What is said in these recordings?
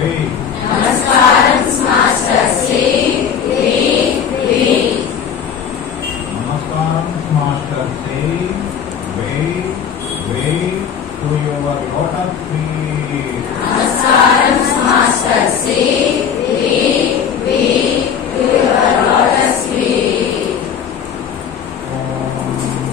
Way Namaskaram, Master. Say, we. Namaskaram, Master. Say, way to your lotus feet. Namaskaram, Master. Say, we to your lotus feet. Om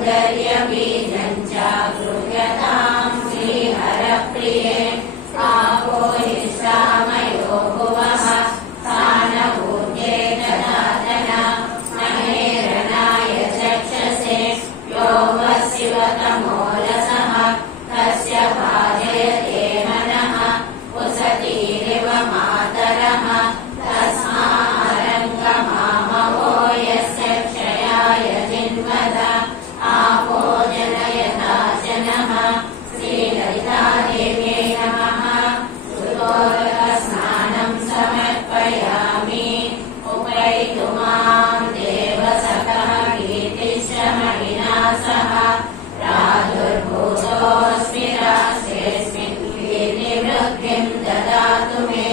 सौन्दर्यबीजं चागृह्यतां श्रीहरप्रिये आपोहिष्ठामयो भुवः सानभूते ददातन महेरणाय चक्षसे यो वशिवतमोलसः तस्य भाजयते मनः पुसतीरिव मातरः तस्मारङ्गमामवो यस्य क्षयाय जिन्वद आपो जनयता जनः श्रीललितादेव्यै नमः सुतोदकस्नानं समर्पयामि उपैतु मां देवसखः कीर्तिश्रमणिना सह प्रादुर्भूतोऽस्मि राष्ट्रेऽस्मिन् कीर्तिवृद्धिं ददातु मे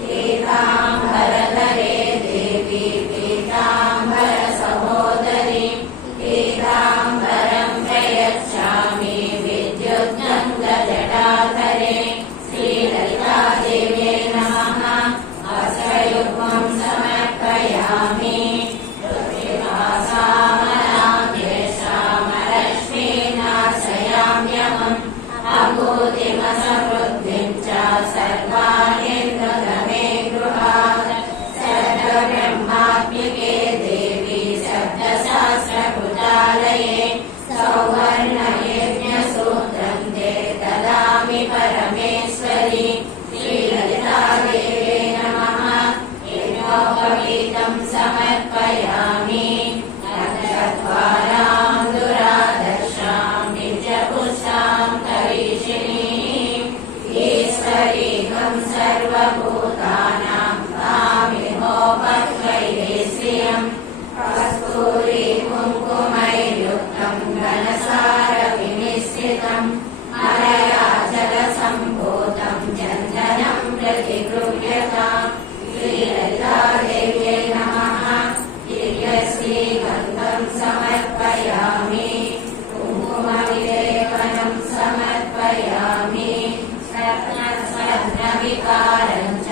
पीताम्बरधरे देवी पीताम्बरसहोदरी पीताम्बरं प्रयच्छामि विद्युद्गङ्गजटाधरे श्रीललितादेव्यै नमः वस्त्रयुग्मं समर्पयामि पृथ्वीवासामनाद्येषामरश्मीनाशयाम्यहम् अभूतिमसमृद्धिं च सर्वाणीर्गमे गृहात् सर्वब्रह्मात्मिके देवी शब्दशास्त्रकृतालये सौवर्णयज्ञसूत्रं ते ददामि परमेश्वरि श्रीललितादेव्यै नमः यज्ञोपवीतं समर्पयामि चत्वारां दुरादर्शां नित्यपुष्टां करीषिणीं ईश्वरीकं सर्वभूतानां कामिहोपक्वये श्रियम् कस्तूरी कुङ्कुमैर्युक्तं घनसारविमिश्रितं मलयाचलसम्भूतं चन्दनं प्रतिगृह्यताम् श्रीललितादेव्यै नमः दिव्यश्रीगन्धं समर्पयामि कुङ्कुमविलेपनं समर्पयामि रत्नस्वर्णविकारं च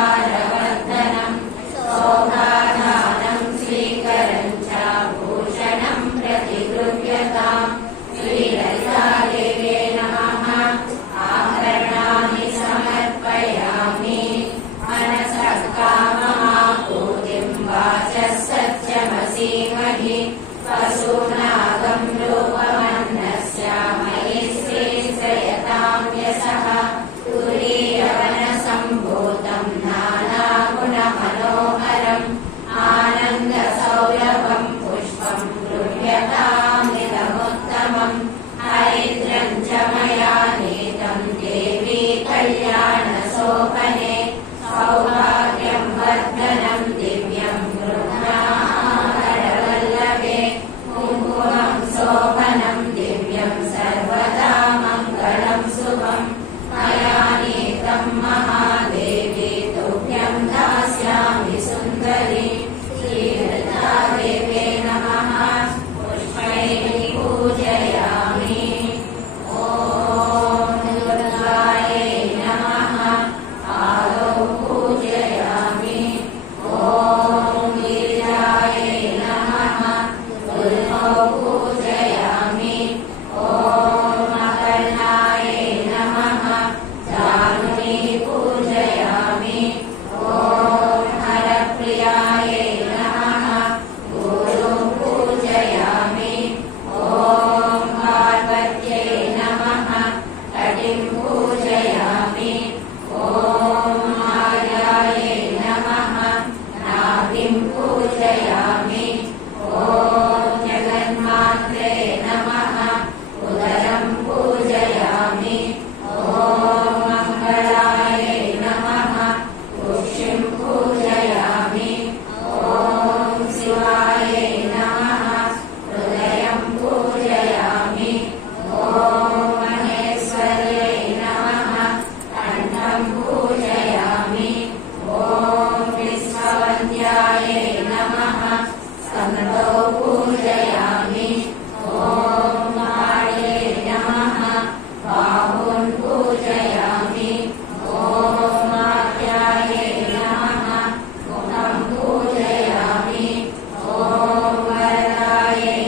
देवालङ्कारवर्धनं सौभाधानं स्वीकरं च भूषणं प्रतिगृह्यताम् श्रीललितादेव्यै नमः आभरणानि समर्पयामि मनसः काममापूतिं वाचः सत्यमसीमहि पशूनागं रूपमन्नस्य मयि श्रीश्रयतां यशः तुरीयवनसम्भूतं नानागुणमनोहरम् आनन्दसौरभं पुष्पं गृह्यतामिदमुत्तमम् हरिद्रं च मया नीतं देवी कल्याणशोभने सौभाग्यं वर्धनं दिव्यं गृह्णावल्लभे कुङ्कुमं शोभनं दिव्यं सर्वदा मङ्गलं शुभं मया नीतं महादेवी तुभ्यं दास्यामि सुन्दरी श्रीललितादेव्यै नमः पुष्पैः पूजयामि ॐ दुर्गायै नमः पादौ पूजयामि ॐ गिरिजायै नमः गुल्मौ पूजयामि ॐ महर्णायै नमः जानुनी पूजयामि ॐ हरप्रियायै नमः गुरुं पूजयामि ॐ पार्वत्यै नमः कटिं पूजयामि ॐ मायायै नमः नाभिं पूजयामि ॐ जगन्मात्रे नमः उदरं पूजयामि ॐ मङ्गलायै नमः कुक्षिं पूजयामि ॐ शिवायै नमः हृदयं पूजयामि ॐ महेश्वर्यै नमः कण्ठं पूजयामि ॐ विश्ववन्द्यायै नमः स्कन्दौ पूजयामि ॐ काळ्यै नमः बाहून् पूजयामि ॐ मात्यायै नमः मुखं पूजयामि ॐ वरदायै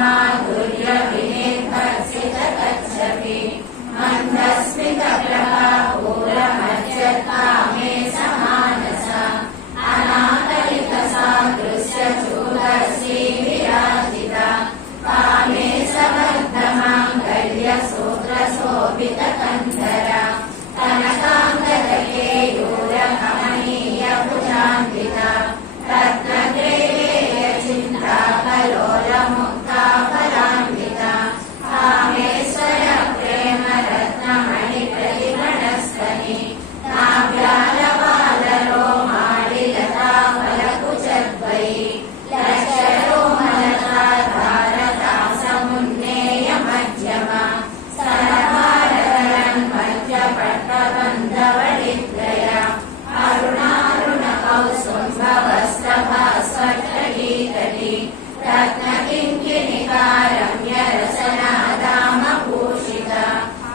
माधुर्य विनिर्भर्सित कच्छपि मन्दस्मित प्रभा पूरमर्चता मे समानसा अनाकलित सादृश्य चूदर्शी विराजिता कामे सबद्धमाङ्गल्य सूत्रशोभित कन्धरा कनकाङ्गदकेयूर कमनीय भुजान्विता रत्नद्रैवेय चिन्ता कलोल मुक्ता फलान्विता कामेश्वर प्रेम रत्नमणि प्रतिमणस्तनि नाभ्यालपालरो मालिलता फलकुचद्वयि लक्षरोमलता धारता समुन्नेय मध्यमा सरभारतरन् मध्यपट्टबन्धवडित्रया अरुणारुण कौसुम्भवस्त्रभास्वट्टगीतटी रत्नकिङ्किणिका रम्यरसनादामभूषिता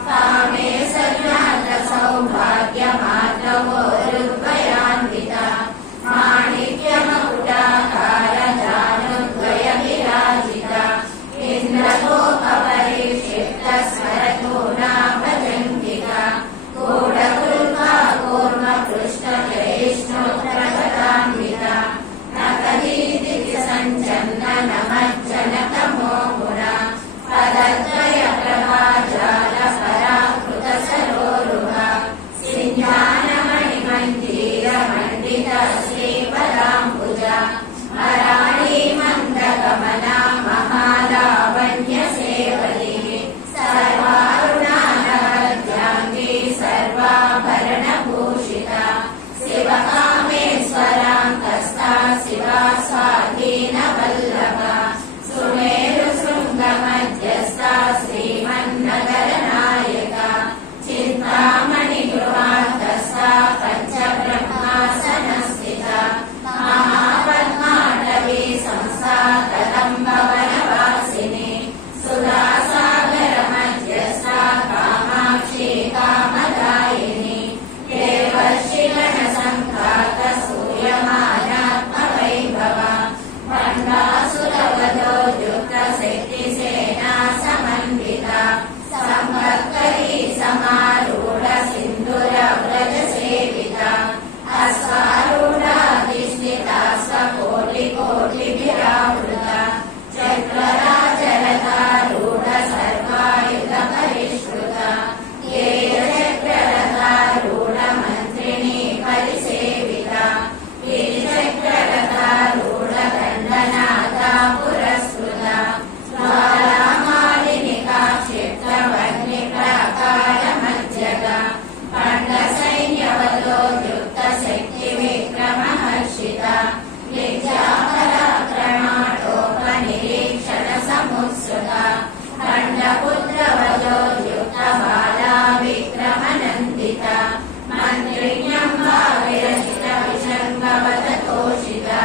कामे सज्ञात सौभाग्यमाधवोरुद्वयान्विता माणिक्यमकुटाकार जानुद्वय विराजिता इन्द्रगोपरिक्षिप्त स्मरतूना भजन्तिका गूढकुल्का कूर्मपृष्ठजयिष्णुप्रगतान्विता नकदीदिति सञ्चन्न नमज्जनतमो गुणा पदद्वय प्रभाजाल पराकृत सरोरुहा सिञ्जानमणिमञ्जीरमण्डित श्रीपदाम्बुजा मराळी मन्दगमना महालावण्य सेवली सर्वारुणानवद्याङ्गी सर्वाभरणभूषिता शिवकामेश्वरान्तस्था शिवा स्वाधीनवल्लभा सुमेरुशृङ्गमध्यस्था श्रीमन्नगरनायका चिन्तामणिगृहान्तस्था पञ्चब्रह्मासनस्थिता महापद्माटवी संस्था कदम्बवनवासिनी सुधासागरमध्यस्था कामाक्षी कामदायिनी देवर्षिगणसङ्घात सूर्यमानात्मवैभवा भण्डासुरवधो युक्तशक्तिसेना समन्विता सम्भक्करी समारूढ सिन्धुरव्रजसेविता अश्वारूढाधिष्ठिता स्वकोटिकोटिभिरावृता चक्रराजरथारूढ सर्वायुधपरिष्कृता येयचक्ररथारूढ मन्त्रिणी परिसेविता गिरिचक्ररथारूढ दण्डनाथा पुरस्कृता ज्वालामालिनिका क्षिप्तवह्निप्राकारमध्यगा खण्डसैन्यवतो युक्तशक्तिविक्रमहर्षिता विद्यापराक्रमाटोपनिरीक्षणसमुत्सुका खण्डपुत्रवतो युक्तबाला विक्रमनन्दिता मन्त्रिण्यम्बा विरचितविषङ्गवततोषिता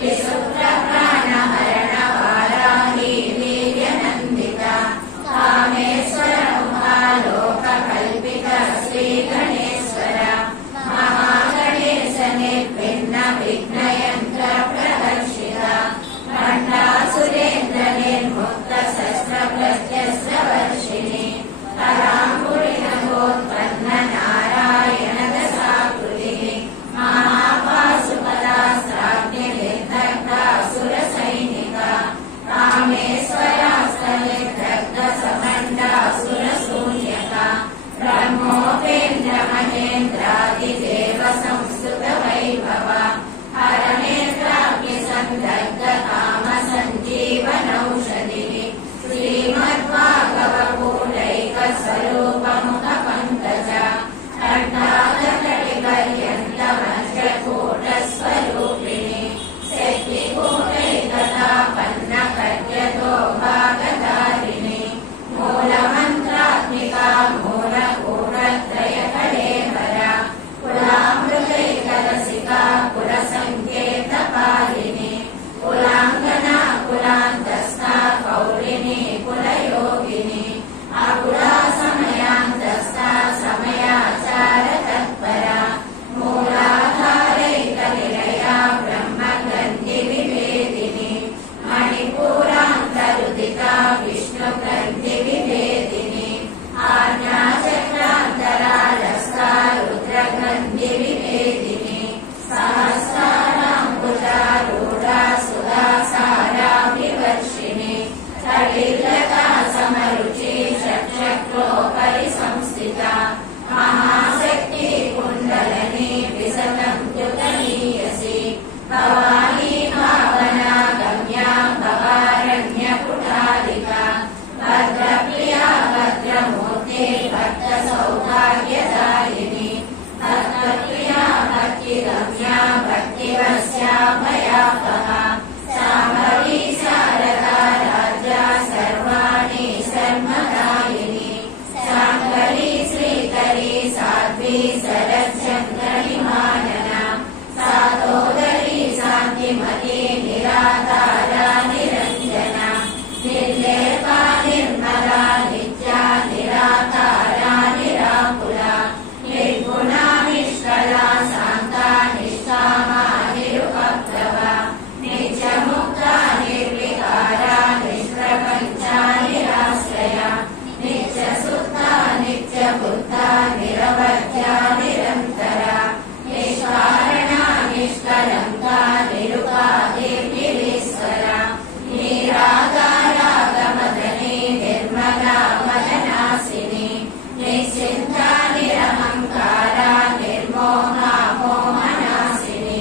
विसुप्रप्राणहरणवाराही वीर्यनन्दिता कामेश्वरमुखालोककल्पित श्रीगणेश्वर महागणेश निर्भिन्न विघ्नयन्त्रप्रदर्शिता भण्डासुरेन्द्र निर्मुक्त शस्त्रप्रत्यस्त्रवर्षिणी कराम्बुरिनभोत्पन्न नारायणदशाकृतिः महापाशुपदास्त्राग्निर्दग्धासुरसैनिका कामेश्वरास्तनिर्दग्धसमण्डासुरशून्यका ब्रह्मोपेन्द्रमहेन्द्रादिदेव संस्तुतवैभवा हरनेत्राग्निसन्दग्धकामसञ्जीवनौषधिः श्रीमद्भागवपूरैकस्वरूपमुखपङ्कजा अट्टागतटिपर्यन्तमध्यकूटस्वरूपिणी शक्तिकूटैकतापन्नकर्यतो भयापहा शाम्भवी शारदा राज्या सर्वाणि सर्वदायिनी शाङ्करी श्रीकरी साध्वी सरच्चन्द्रनि मानना सातोदरी शान्तिमती निराधारा निरञ्जना निर्लेपा निर्मला नित्या निराकारा निराकुला निर्गुणा निष्कला शान्ता निष्कामा निरुपप्लवा नित्यमुक्ता निर्विकारा निष्प्रपञ्चा निराश्रया नित्यसुत्ता नित्यबुद्धा निरवध्या निरन्तरा निष्कारणा निष्कलङ्का निरुपाधिर्निरीश्वरा निरागारागमदने निर्मला वदनासिनी निश्चिन्ता निरहङ्कारा निर्मोहा मोहनासिनी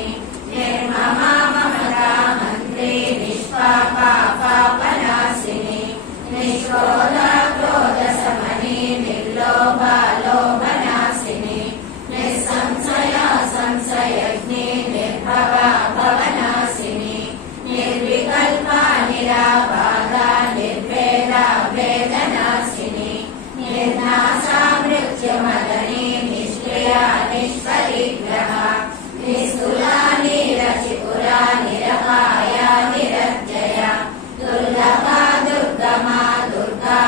निर्ममा ममता मन्त्री निष्पापा पापनासिनी निष्क्रोधा क्रोधशमनी निर्लोभा लोभनासिनी निःसंशया संशयज्ञे निर्भवा भवनासिनी निर्विकल्पा निराबाधा निर्भेदा वेदनासिनी निर्नाशा मृत्युमदनी निष्क्रिया निष्परिग्रहा निस्तुला निरचिपुरा निरकाया निरञ्जया दुर्लभा दुर्गमा दुर्गा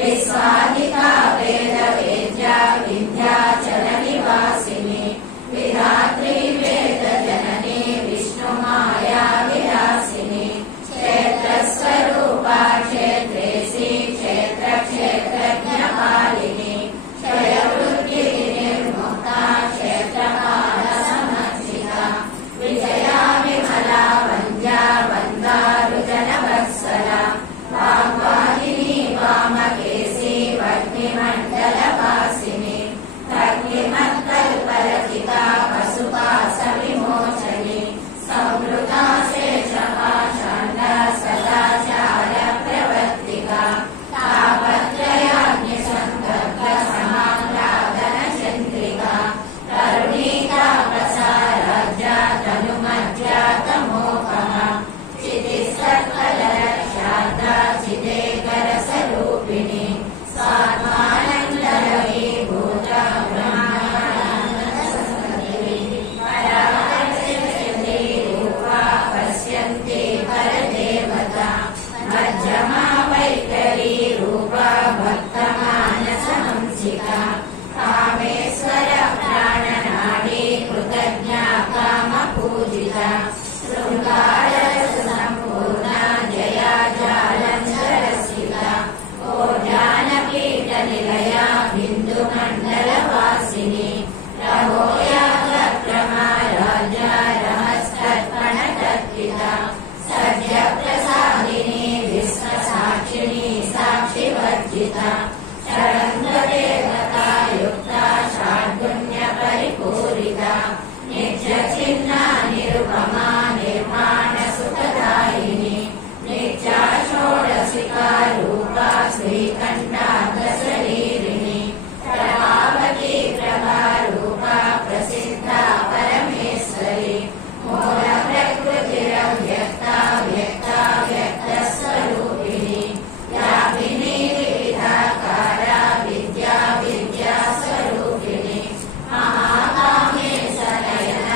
విశ్వాధికా వేద వేద్యా వింధ్యాచల నివాసిని విధాత్రి వేద జనని విష్ణుమాయా విలాసిని క్షేత్రస్వరూపా క్షేత్రేసి క్షేత్ర క్షేత్రజ్ఞపాలిని క్షయవృత్తి నిర్ముక్త క్షేత్రపాల సమర్చిత విజయా విమలా వంద్యా వందారు జనవత్సల వాగ్వాహిని వామకేశి వగ్నిమండలవాసిని అగ్నిమత్కల్పలతికా పశుపాస విమోచని సంవృతా శేషపాషాండ సదాచార ప్రవర్తికా తాపత్రయాగ్ని సందగ్ధ సమాగ్రాదన చంద్రికా కరుణీకా ప్రసారాజ్య తనుమధ్యా తమోపమ చితిసత్కలరక్షాద చిదేకరసరూపిణి స్వాత్మానందరవి భూత పశ్యంతి పరదేవత మధ్యమా వైఖరీ రూపా భక్తమానసహంసిక కామేశ్వర ప్రాణనాడి కృతజ్ఞా కామ పూజిత శృంగార సంపూర్ణ జయా జాలంధరసిక ఓ జ్ఞానపీఠ నిలయ బిందు మండలవాసిని రమోయాగ్రమారాజ రమస్తర్పణ తర్పిత సద్య ప్రసాదిని విశ్వ సాక్షిణి సాక్షివర్జిత షడంగదేవతాయుక్త షాడ్గుణ్య పరిపూరిత నిత్య చిన్న నిరుపమా నిర్మాణ సుఖదాయిని నిత్యా షోడశికా రూపా శ్రీకంఠాంగ శరీరిణి ప్రభావతి ప్రభారూపా ప్రసిద్ధ పరమేశ్వరి మూల ప్రకృతిరవ్యక్త వ్యక్త వ్యక్త స్వరూపిణి వ్యాపిని వివిధాకార విద్యా విద్యా స్వరూపిణి మహాకామేశ నయన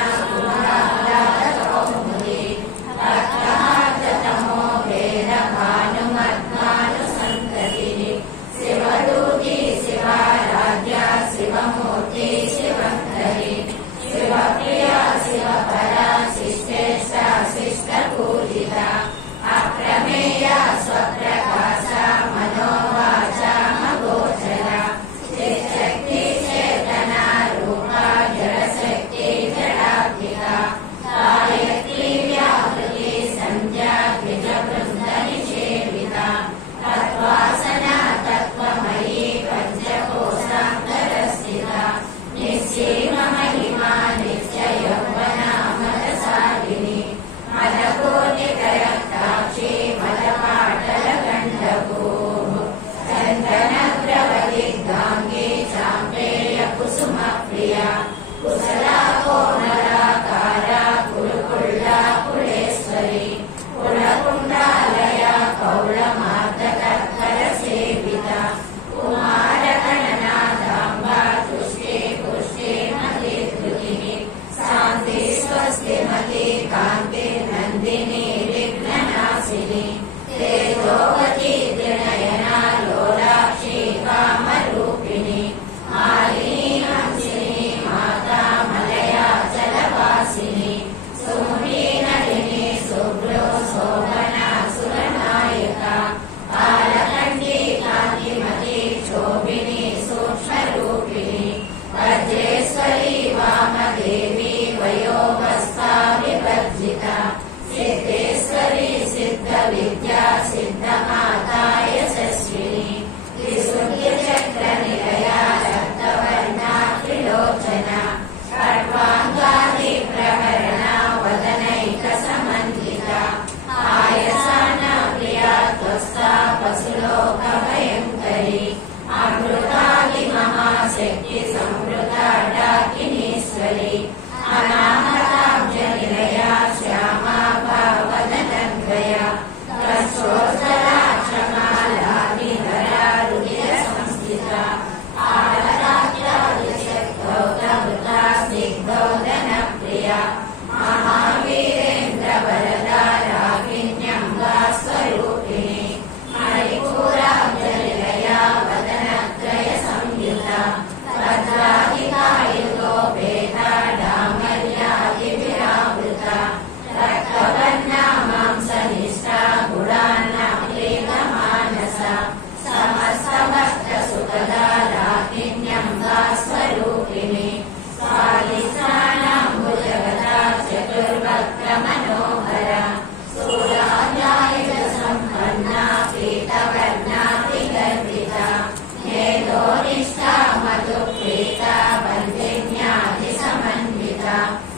కుమారకౌముది తమో వేద భానుమద్మాను సంతతిని శివదూత श्वेता वन्दिन्याधिसमन्विता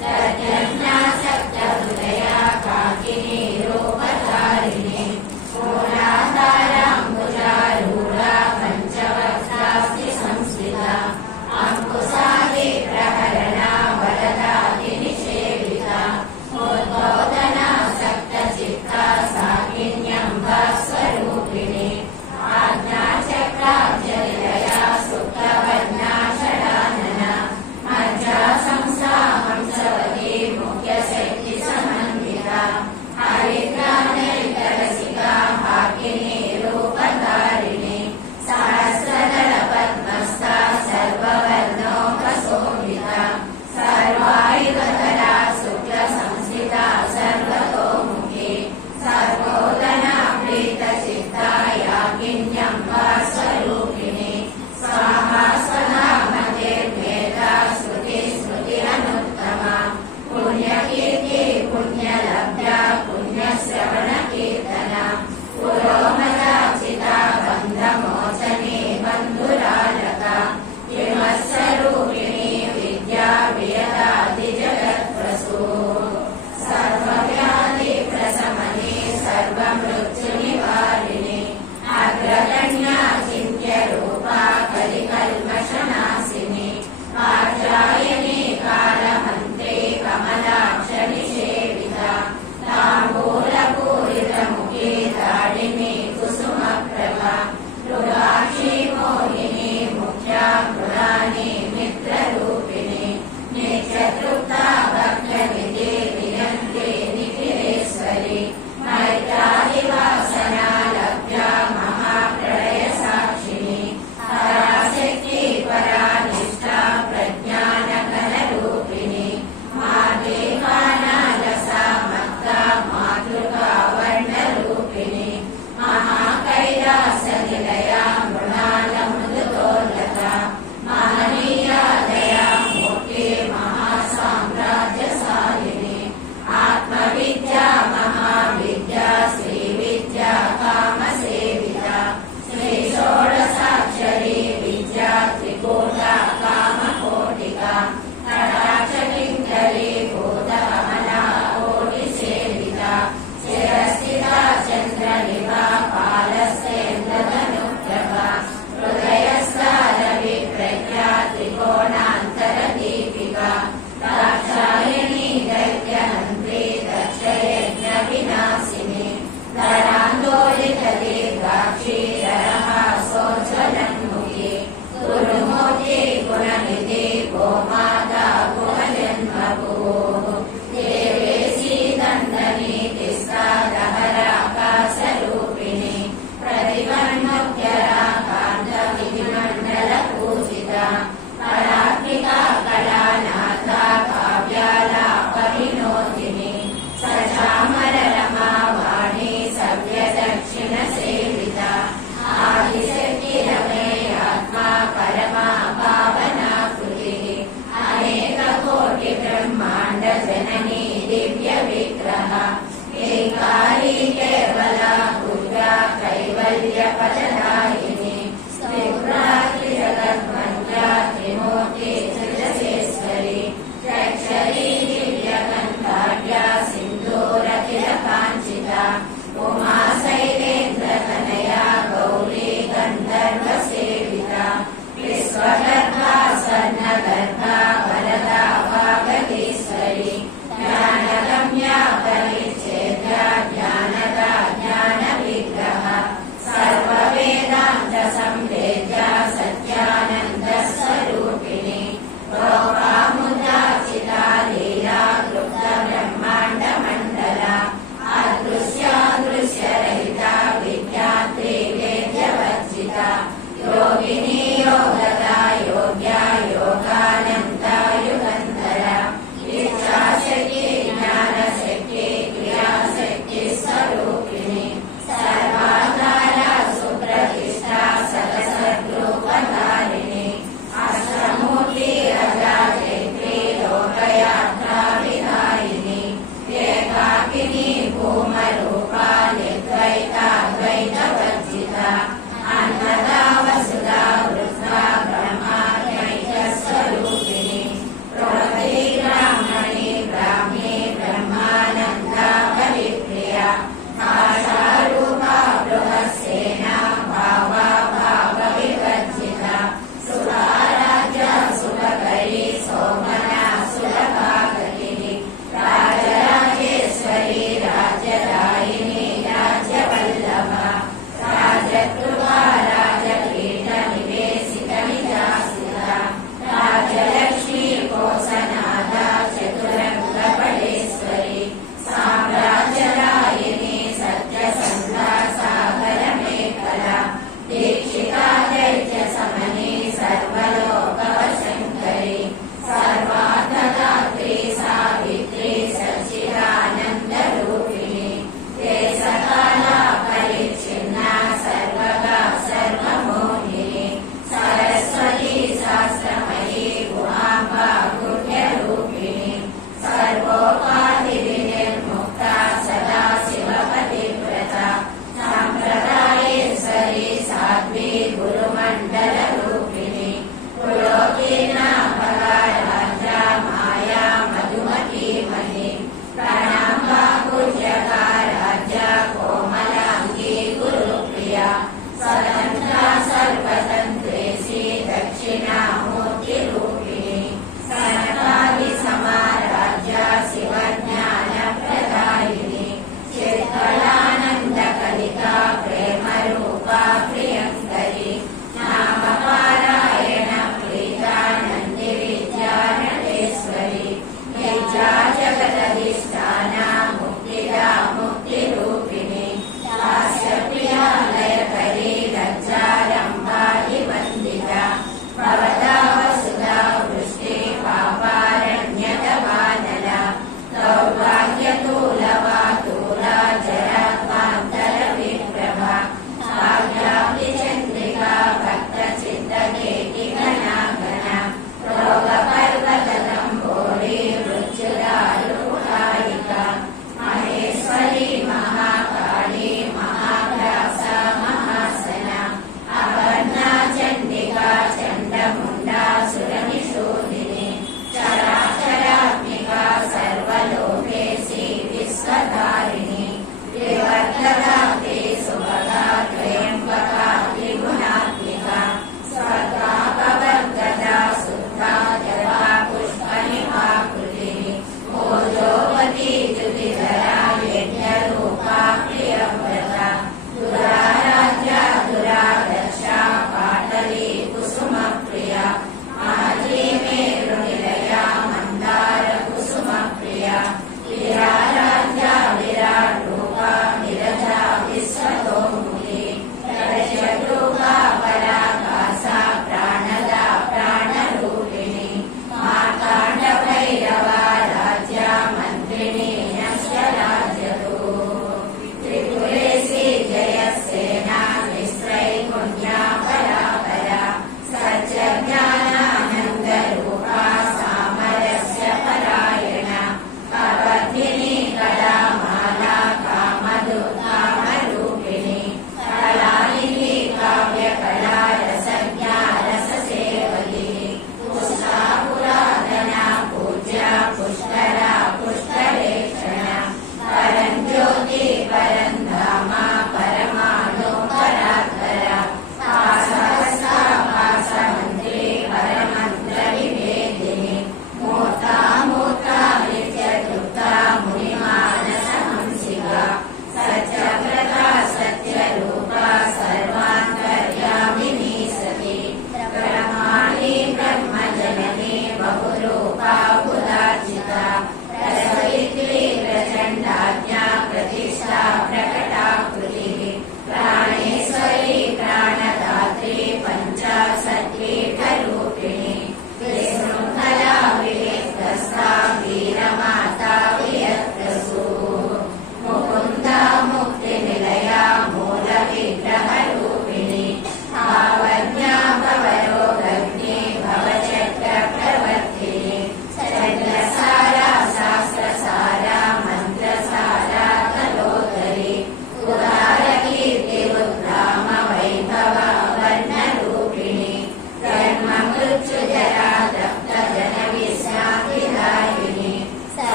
प्रत्यज्ञाशक्तहृदया काकिनी रूपधारिणी शूलाधाराम्बुजारूढा पञ्चवक्त्रास्ति संस्थिता अंकुशादि प्रहरणा वरदादिनिषेविता उद्बोधना सक्तचित्ता साकिन्यम्बा स्वरूपिणी आज्ञाचक्राब्जनिलया सुप्तवर्णा षडा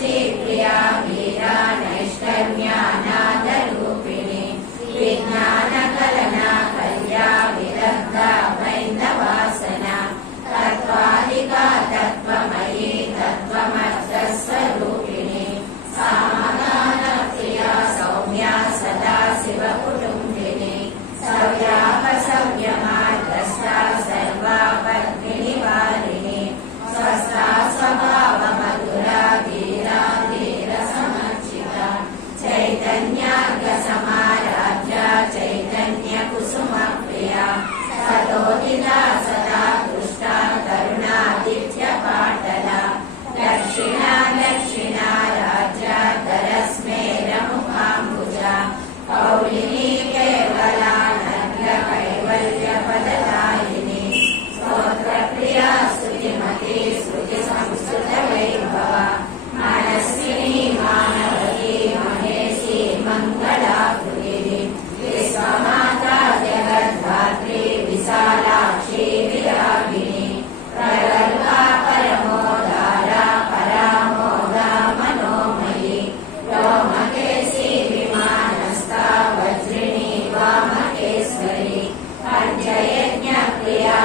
श्रीप्रिया वीरा नैष्कर्म्यानादरूपिणी विज्ञानकलना कल्या विदग्धा वैन्दवासना तत्त्वादिका तत्त्वमयी तत्त्वमर्थस्वरूपिणी सामगानप्रिया सौम्या सदा शिवकुटुम्बिनी सव्यापसव्यमार्गस्था सर्वापद्विनिवारिणी स्वस्था स्वभावमधुरा धीरा धीरसमर्चिता चैतन्यार्घसमाराध्या चैतन्यकुसुमप्रिया सदोदिता सदा तुष्टा तरुणादित्यपाटला दक्षिणा दक्षिणा राज्या तरस्मेरमुखाम्बुजा कौलिनी केवला कैवल्यपददायिनी स्तोत्रप्रिया स्तुतिमती श्रुतिसंस्कृतवैभवा मनस्विनी मानवती महेशी मङ्गलाकृतिः विश्वमाता जगद्धात्री विशालाक्षी विरागिणी प्रगल्भा परमोदारा परामोदा मनोमयी व्योमकेशी विमानस्था वज्रिणी वामकेश्वरी पञ्चयज्ञप्रिया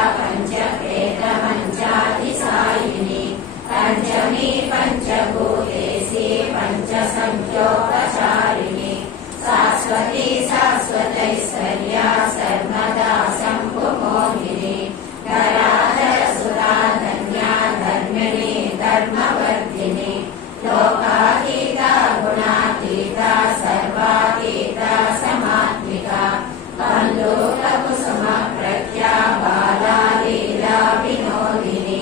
पञ्चप्रेतमञ्चाधिसायिनी पञ्चमी पञ्चभूतेशी पञ्चसंख्योपचारिणी शाश्वती शाश्वतैश्वर्या सर्वदा शम्भुमोहिनी धराधरसुराधन्या धर्मिणी धर्मवर्धिनी लोकातीता गुणातीता सर्वातीता समात्मिका कल्लोलकुसुमप्रज्ञा बाला लीला विनोदिनी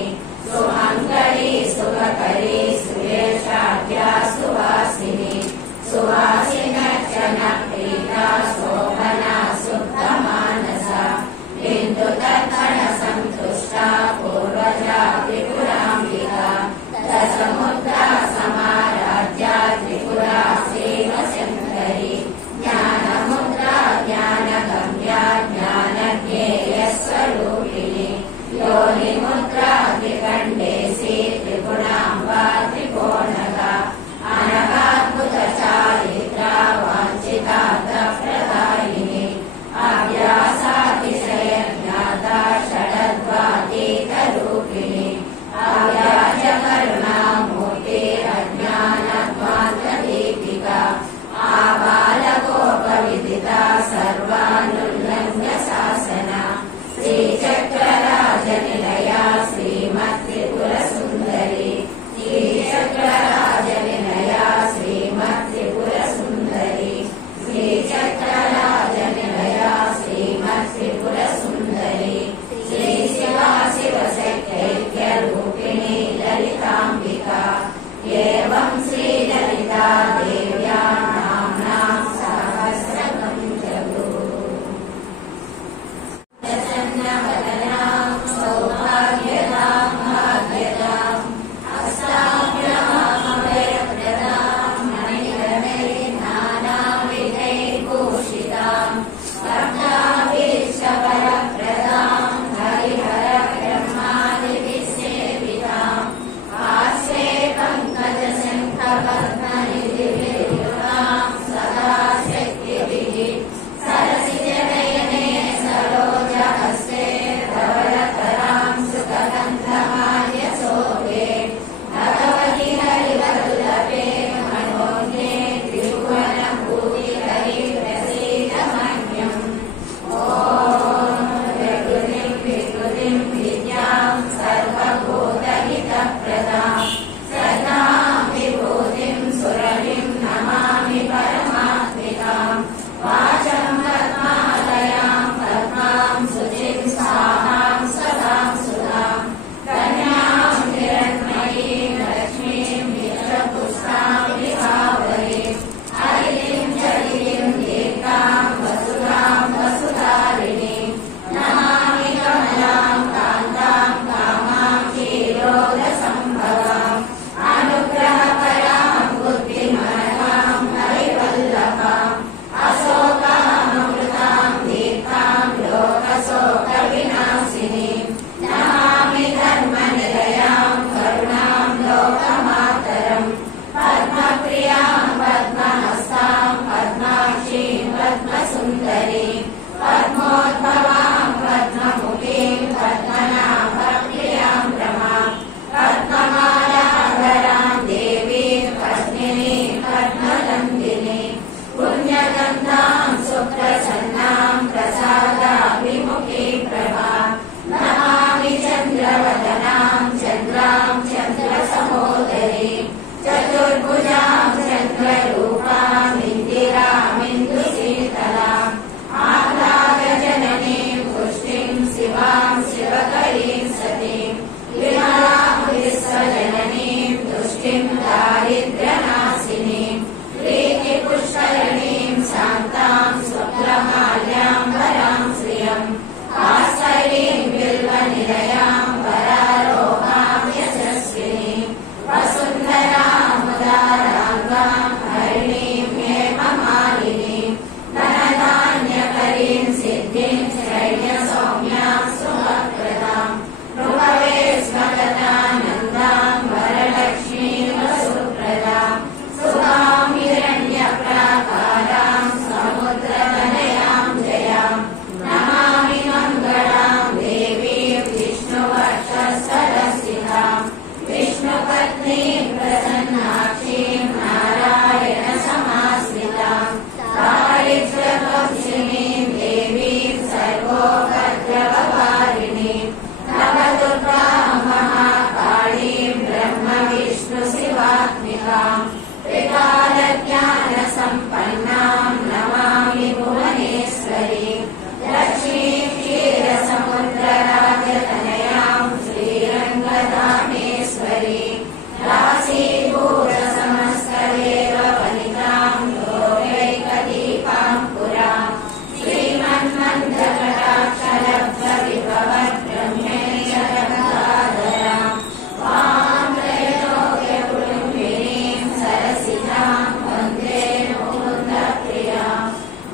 सुमङ्गली सुखकरी सुयशाढ्या सुवासिनी सुवासिनर्चनप्रीता शोभना शुद्धमानसा बिन्दुतर्पणसन्तुष्टा पूर्वजा त्रिपुराम्बिका दशमुद्रा समाराध्या त्रिपुरा श्रीवशङ्करी ज्ञानमुद्रा ज्ञानगम्या ज्ञानज्ञेयस्वरूपिणी योनिमुद्रा त्रिकण्डेशी त्रिगुणाम्बा त्रिकोणगा अनगाद्भुतचारित्रा वाञ्छितार्थप्रदायिनी अव्यासातिशयज्ञाता षडद्वातीतरूपिणी अव्याजकरुणामूर्ति अज्ञानध्वान्तदीपिका आबालगोपविदिता सर्वानुल्लङ्घ्य शासना श्रीचक्रराजनिलया श्रीमत्त्रिपुरसुन्दरी श्रीचक्रराजनिलया श्रीमत्त्रिपुरसुन्दरी श्रीचक्रराजनिलया श्रीमत्त्रिपुरसुन्दरी श्रीशिवाशिवशक्त्यैक्यरूपिणी ललिताम्बिका एवं श्रीललिता देव्या नाम्नां सहस्रकं जगु प्रसन्नवदनां सौभाग्यदां भाग्यदां हस्ताभ्यामभयप्रदां मणिगणैर्नानाविधैर्भूषितां स्पर्धाभीष्टवरप्रदां हरिहरब्रह्मादिभिः सेवितां आश्रे पङ्कजशङ्खपद्मनिधिभिः पद्मिनी पद्मनन्दिनी पुण्यगन्धां सुप्रसन्नां प्रसादाभिमुखी प्रभा नमामि चन्द्रवदनां चन्द्रां चन्द्रसहोदरी चतुर्भुजां चन्द्ररूपां इन्दिरामिन्दुशीतलाम् आह्लादजननीं पुष्टिं शिवां शिवकरीं सतीं विमलां विश्वजननीं तुष्टिं दारिद्र्यनाशिनीं प्रीतिपुष्करणीं शान्तां शुक्लमाल्याम्बरां श्रियम् आश्रयीं बिल्वनिलयां वरारोहां यशस्विनीं वसुन्धरां मुदाराङ्गां हरिणीं हेममालिनीं धनधान्यकरीं सिद्धिं शैर्यसौम्यां सुभप्रदां नृभवे स्मगतानन्दां वरलक्ष्मीं वसुप्रदां सुधां हिरण्यप्राकारां समुद्रतनयां जयां नमामि मङ्गलां देवीं विष्णुवक्षस्थलस्थितां विष्णुपत्नीं प्रसन्नाक्षीं नारायणसमाश्रितां दारिद्र्यभक्षिणीं देवीं सर्वोपद्रववारिणीं नवदुर्गां महाकाळीं ब्रह्मविष्णुशिवात्मिकां त्रिकालज्ञानसम्पन्नां नमामि भुवनेश्वरीं लक्ष्मीं क्षीरसमुद्रराजतनयां श्रीरङ्गधामेश्वरीं राशीभूतसमस्तदेववनितां लोकैकदीपां पुरां श्रीमन्मन्दकटाक्षलब्धविभवद्ब्रह्मेशरङ्गाधरां वां त्रैलोक्यकुटुम्बिनीं सरसिजां वन्दे मुकुन्दप्रियां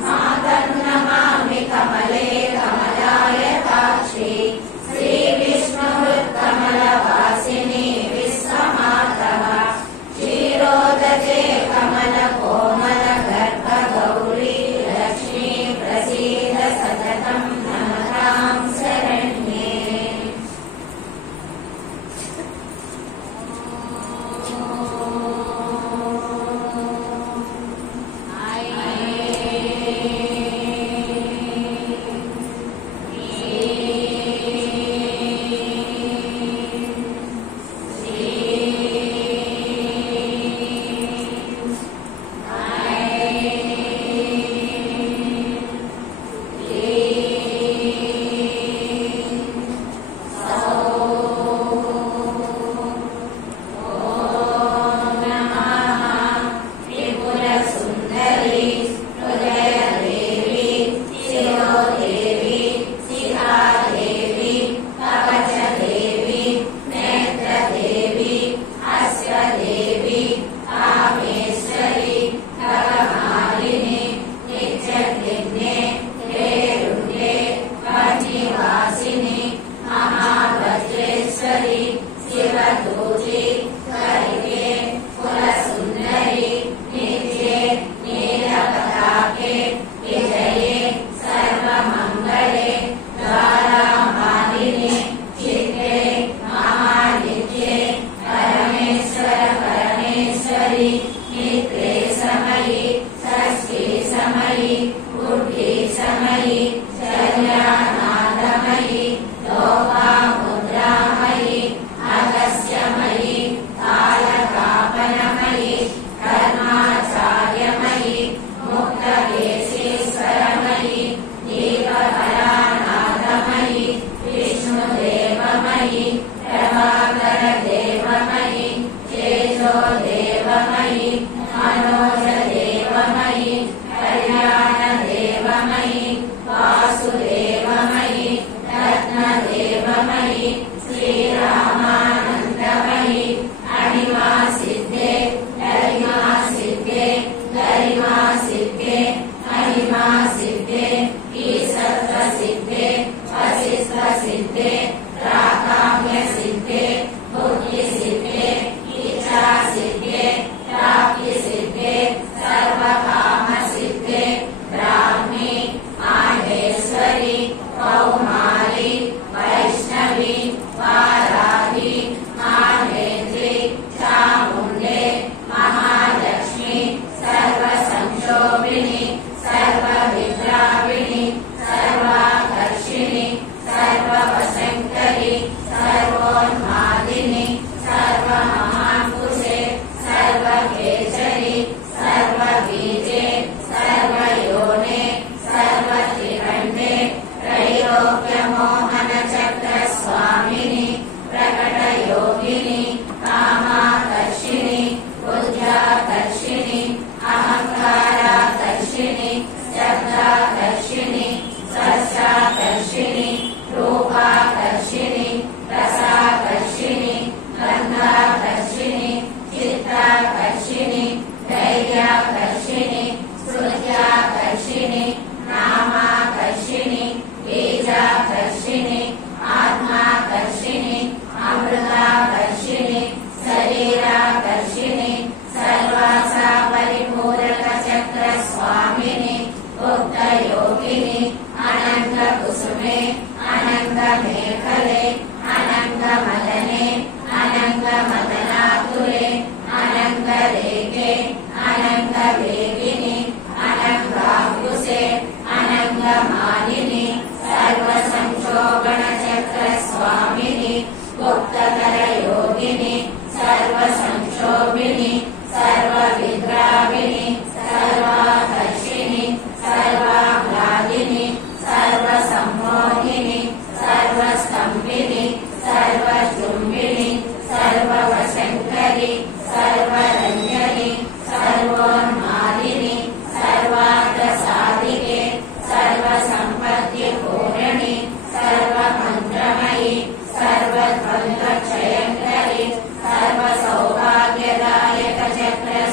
मातर् नमामि कमले कमलायताक्षी श्रीविष्णुहृत्कमलवासिनी विश्वमातः क्षीरोदके कमलकोमलगर्भगौरी लक्ष्मी प्रसीद सततं नमतां शरण्ये। सिद्धे, बुद्धि सिद्धे, इच्छा सिद्धे, प्राप्ति सिद्धे,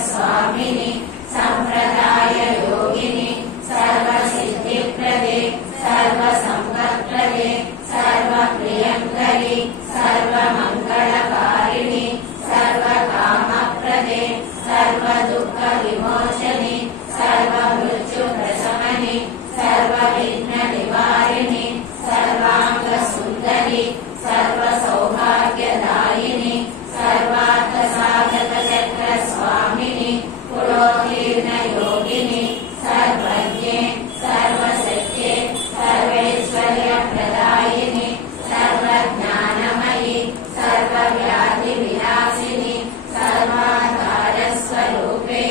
स्वामिनि संप्रदाय योगिनि सर्वसिद्धिप्रदे सर्वसम्पत्प्रदे सर्वप्रियङ्करि सर्वमङ्गलकारिणि सर्वकामप्रदे सर्वदुःखविमोचनि सर्वमृत्युप्रशमनि सर्वविघ्ननिवारिणि सर्वाङ्गसुन्दरि सर्वसौभाग्यदायिनि सर्वार्थसाधकचक्रस्वामिनि पुरोतीर्णयोगिनि सर्वज्ञे सर्वशक्ये सर्वैश्वर्यप्रदायिनि सर्वज्ञानमयि सर्वव्याधिविनाशिनि सर्वाधारस्वरूपे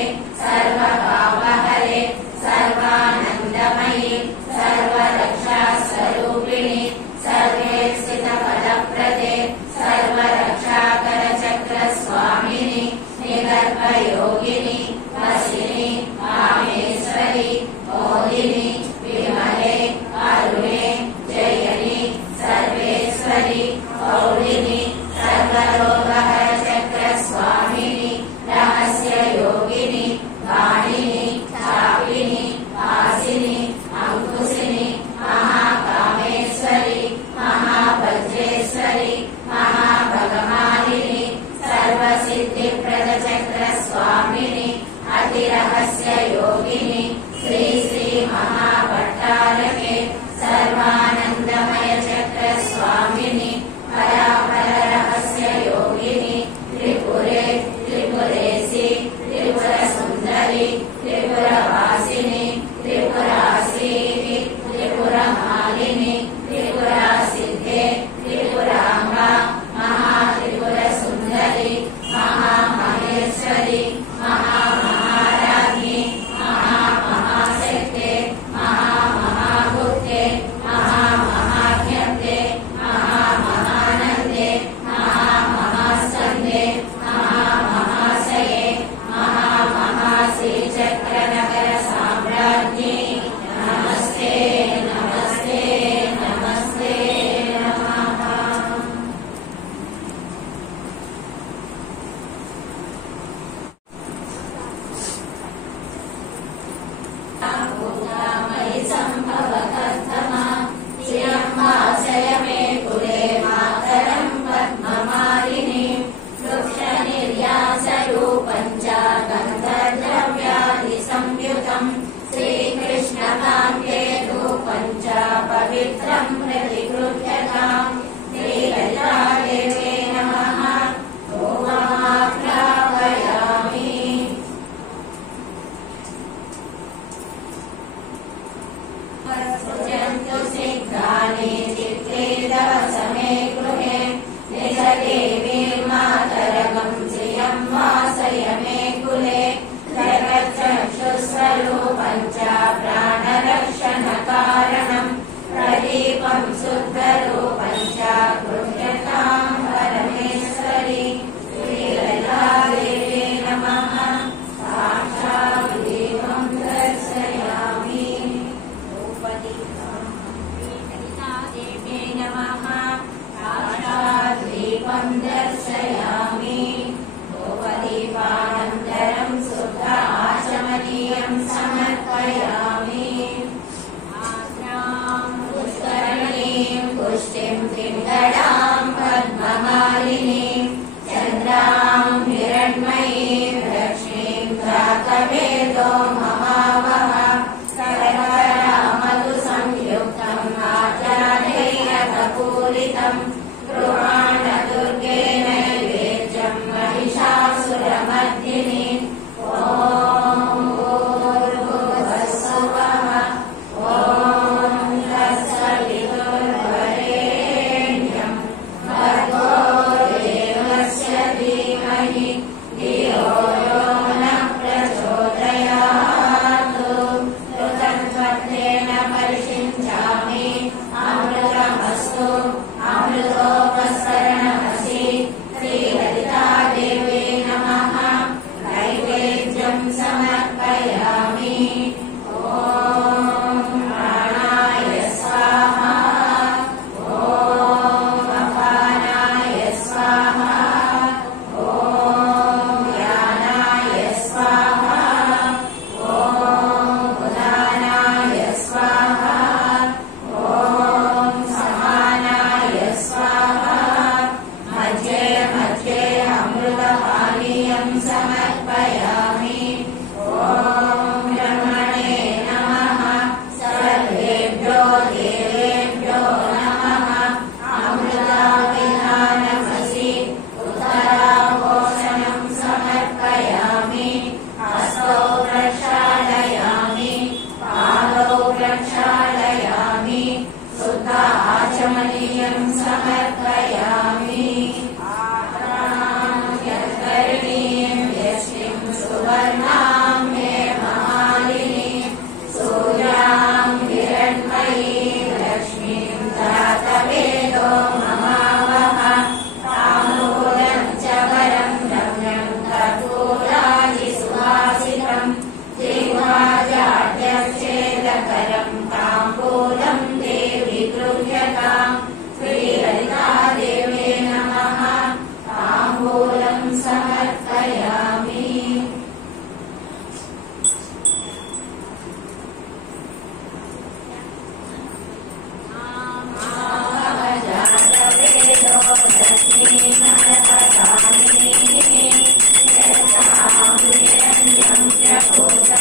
सर्वभावहरे सर्वानन्दमयि सर्वरक्षास्वरूपिणि सर्वेक्षितफलप्रदे सर्वरक्षाकरचक्रस्वामिनि निगर्भयोगिनि वशिनि कामेश्वरि मोदिनि विमले अरुणे जयनि सर्वेश्वरि गौरिनि सर्वरोगहरचक्रस्वामिनि रहस्ययोगिनि वाणिनि चापिनि वासिनि अंकुशिनि महाकामेश्वरि महावज्रेश्वरि महाभगमालिनि सर्वसिद्धिप्रदचक्रस्वामिनि अतिरहस्ययोगिनि श्री श्री महाभट्टारके सर्वानन्दमयचक्रस्वामिनि परापररहस्ययोगिनि त्रिपुरे त्रिपुरेशि त्रिपुरसुन्दरि त्रिपुरवासिनि त्रिपुरासीनि त्रिपुरमालिनि त्रिपुरासिद्धे त्रिपुराम्बा महात्रिपुरसुन्दरि महामहेश्वरि महामहाराज्ञि महामहाशक्ते महामहाभुक्ते महामहाज्ञप्ते महामहानन्दे महामहास्कन्दे महामहाशये महामहाश्रीचक्रनगरसाम्राज्ञी नमस्ते नमस्ते नमस्ते नमः। मयि सम्भवकर्तमा चिरं वासय मे कुले मातरं पद्ममालिनी वृक्षनिर्यासरूपं च गन्धर्वद्रव्यादिसंयुतं श्रीकृष्णकान्ते रूपं च पवित्रं प्रतिगृह्यताम् श्रीललितादेवे नमः। ओमाप्रापयामि सृजन्तु शीघ्राणि चित्ते दवसमे गृहे निजदेवी मातरगं श्रियं वासय मे कुले जगच्चक्षुस्वरूपं च प्राणरक्षणकारणं प्रदीपं शुद्धरूपं च गृह्यतां परमेश्वरि श्रीललितादेवे नमः। साक्षात् दीपं दर्शयामि ललितादेवे नमः। साक्षात् दीपं दर्शयामि धूपदीपानन्तरं शुद्ध आचमनीयं समर्पयामि। पुष्करणीं पुष्टिं त्रिंगडां पद्ममालिनीं चन्द्रां हिरण्मयीं लक्ष्मीं प्रातवेदो ममावह सर्वरामधुसंयुक्तम् आचार्यैरथपूरितं गृहाणदुर्गे नैवेद्यं महिषासुरमर्दिनी। ॐ भूर्भुवस्सुवः ॐ तत्सवितुर्वरेण्यं भर्गो देवस्य धीमहि धियो यो नः प्रचोदयात्। ऋतं त्वत्तेन परिषिञ्चामि अमृतमस्तु अमृतोपसरणमसि। श्रीललितादेवे नमः। नैवेद्यं समर्पयामि। ॐ प्राणाय स्वाहा ॐ अपानाय स्वाहा ॐ यानाय स्वाहा यज्ञपूत